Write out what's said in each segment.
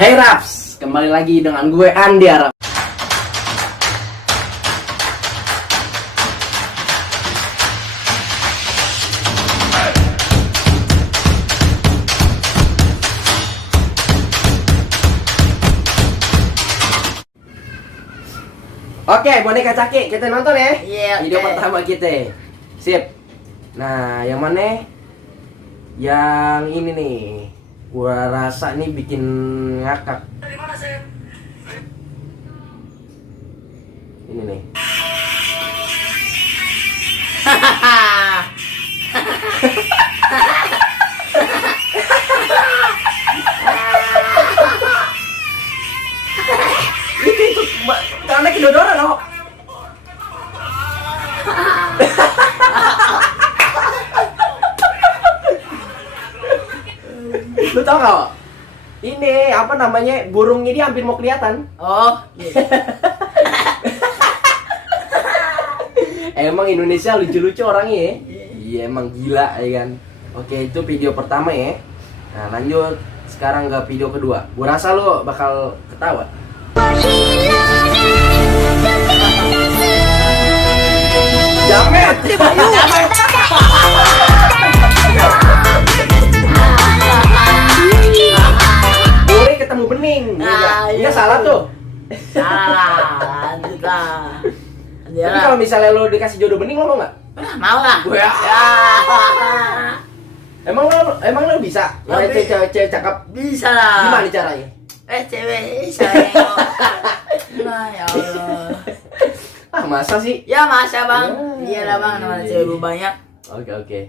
Hai Raps, kembali lagi dengan gue Andi Arap. Oke, boneka Caki, kita nonton ya. Iya, Video oke. pertama kita. Sip. Nah, yang mana? Yang ini nih. Gua rasa nih bikin ngakak. Ini nih. Itu karena kedodoran loh. Lu tau gak? Ini apa namanya, burung ini hampir mau kelihatan. Oh, iya. Emang Indonesia lucu-lucu orangnya ya. Iya emang gila ya kan. Oke, itu video pertama ya. Nah lanjut sekarang ke video kedua. Gua rasa lu bakal ketawa. Jamet. Bore ketemu bening. Iya salah tuh. Salah, lanjut lah. Tapi kalau misalnya lo dikasih jodoh bening lo mau nggak? Mau lah. Ya. Ya. Emang lo bisa? Tapi- Cewek cakep. Bisa lah. Gimana caranya? Cewek sayang. Nah, ya Allah. Ah masa sih? Ya masa bang? Ya, Iya lah bang, namanya iya, cewek iya. lu banyak. Oke.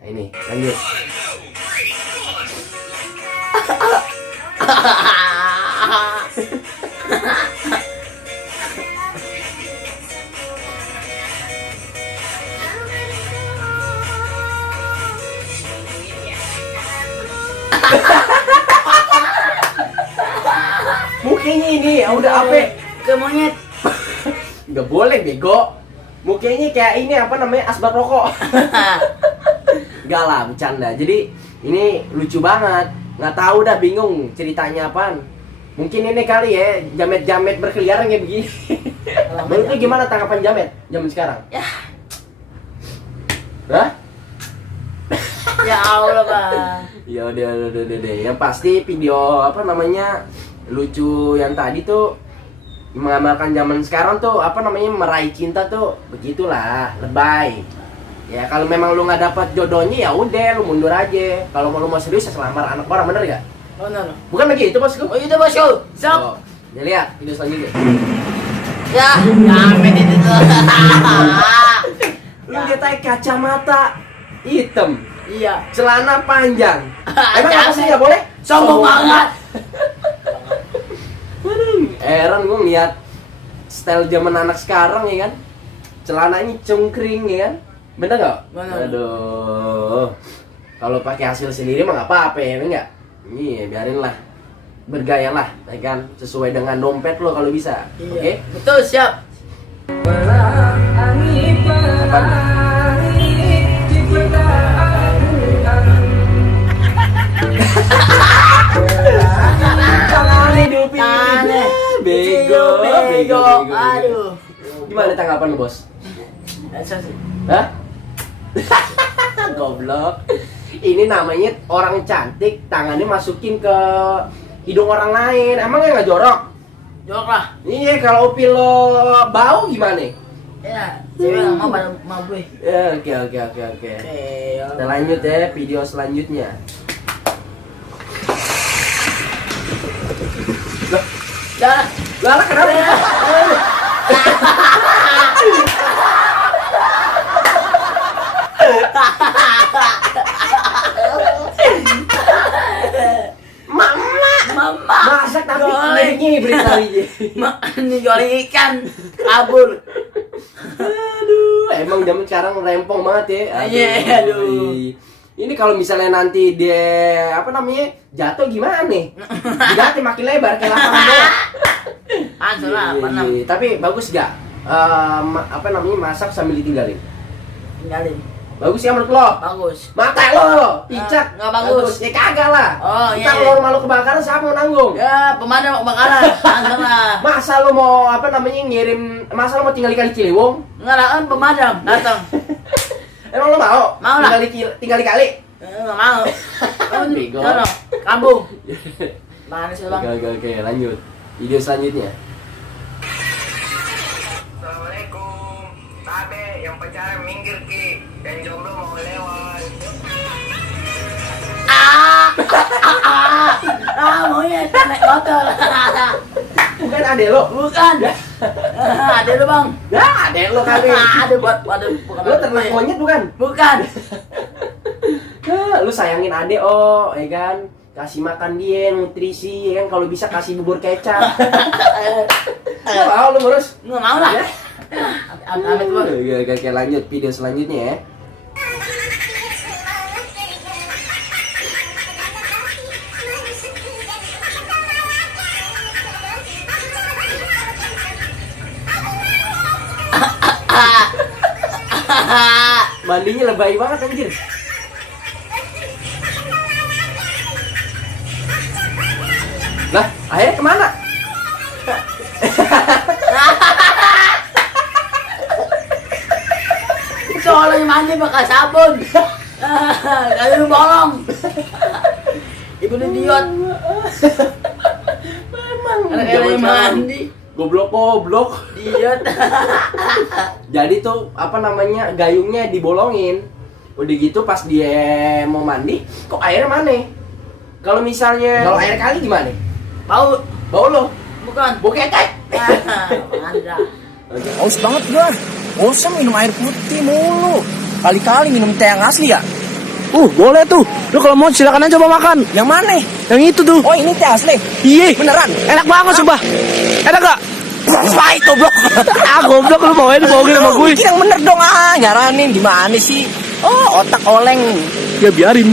Nah, ini lanjut. Mukanya ini ya udah apa? Ke monyet. Nggak boleh bego. Mukanya kayak ini apa namanya, asbak rokok. Enggak lah, bercanda. Jadi ini lucu banget. Nggak tahu dah, bingung ceritanya apaan. Mungkin ini kali ya, jamet-jamet berkeliaran kayak begini. Menurut lu gimana tanggapan jamet zaman sekarang? Ya, Hah? ya Allah bang. Ya udah deh. Yang pasti video apa namanya lucu yang tadi tuh mengamalkan zaman sekarang tuh apa namanya meraih cinta tuh begitulah, lebay. Ya kalau memang lu nggak dapat jodohnya ya udah lu mundur aja. Kalau lu mau serius ya selamar anak orang, bener gak? Oh no. Bukan lagi itu bosku. Oh itu bosku. Stop. Oh, ya lihat video selanjutnya. Ya, jamet itu tuh. Lu lihat aja kacamata hitam, Iya. celana panjang. Emang apa sih nggak boleh? Sombong banget. Heran gue ngeliat style zaman anak sekarang ya kan. Celananya cungkring ya kan. Bener nggak? Bener. Aduh. Kalau pakai hasil sendiri mah nggak apa-apa ya enggak? Iya, biarin lah. Bergaya lah, ya kan? Sesuai dengan dompet lo kalau bisa. Iya. Oke? Betul, siap. Apaan? Hidup ini Aneh. bego. Aduh. Gimana tanggapan lo, Bos? Dasar sih. Hah? Goblok. Ini namanya orang cantik, tangannya masukin ke hidung orang lain. Emangnya nggak jorok? Jorok lah. Iya, kalau upil lo bau gimana? Ya, cewek nggak mau pada mau gue. Ya, oke. Oke. Kita lanjut ya video selanjutnya. Jangan. Lah kenapa? Mama. Masak tapi Goreng. ngibrit kali. Ini goreng ikan kabur. Aduh, emang zaman sekarang rempong banget ya. Iya, aduh. Ini kalau misalnya nanti dia apa namanya jatuh gimana nih? Jatuh makin lebar kayak lapangan bola. Hancur lah, Iya, panam. iya. Tapi bagus gak? Apa namanya masak sambil ditinggalin? Tinggalin. Bagus ya menurut lo? Bagus. Mata lo, picak. Nggak bagus. Ya kagak lah. Oh, iya, Ntar iya. lo rumah lo kebakaran siapa mau nanggung? Ya, pemadam kebakaran. Langsung lah. Masa lo mau apa namanya masa lo mau tinggal di Kali Ciliwung? Enggak lah, kan pemadam datang. Emang lo mau? Mau lah. Tinggal di kali? Enggak mau. Bego. Sono, kampung. Mana sih, Bang? Oke, lanjut. Video selanjutnya. Assalamualaikum. Tabe yang pacaran minggir ki, yang jomblo mau lewat. Monyet naik motor. Bukan adek lo. Bukan. Ada lu, Bang. Ya, adek lo kali. Ada buat bukan. Lo ternak monyet bukan? Bukan. Lu sayangin adek oh, ya kan? Kasih makan dia, nutrisi, ya kan? Kalau bisa kasih bubur kecap. Nggak mau lu ngurus? Enggak mau lah. Ya? Amit, Bang. Oke, lanjut video selanjutnya ya. Mandinya lebay banget anjir. Lah, akhirnya kemana? Soalnya mandi pakai sabun. Kali lu bolong. Ibu idiot. Memang Anak-anak mandi. Goblok. Idiot. Jadi tuh apa namanya gayungnya dibolongin. Udah gitu pas dia mau mandi, kok airnya mana? Kalau misalnya kalau air kali gimana? Bau. Bau lo? Bukan. Bau ketek. Ada. Haus banget gua. Bosan minum air putih mulu. Kali-kali minum teh yang asli ya. Boleh tuh. Lu kalau mau silakan aja coba makan. Yang mana? Yang itu tuh. Oh ini teh asli. Iya. Beneran? Enak banget sumpah. Enak gak? Pahit goblok. Goblok lu bawain dibohongin sama gue. Bikin yang bener dong nyaranin gimana sih? Oh otak oleng. Ya biarin.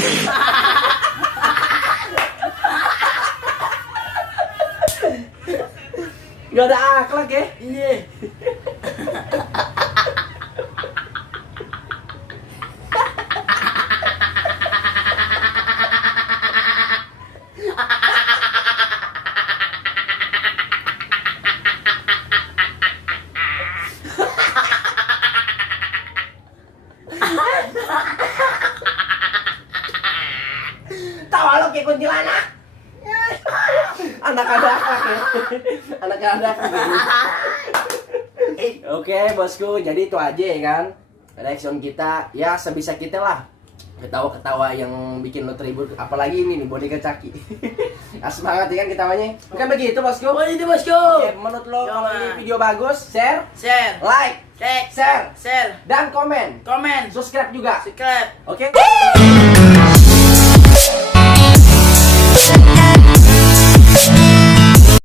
Gak ada akhlak ya? Iya. Tawa lo kayak kuntilanak. Anak ada akhlak ya. Anak ada akhlak ya. Oke bosku, jadi itu aja ya kan reaction kita. Ya sebisa kita lah. Ketawa-ketawa yang bikin lo terhibur. Apalagi ini nih boneka Caki. Semangat ya kan ketawanya. Bukan begitu bosku. Oh itu bosku. Oke, menurut lo kalau Jangan. ini video bagus, share, Share. like, Cek. share, Share. dan komen. Komen. Subscribe juga. Subscribe. Oke?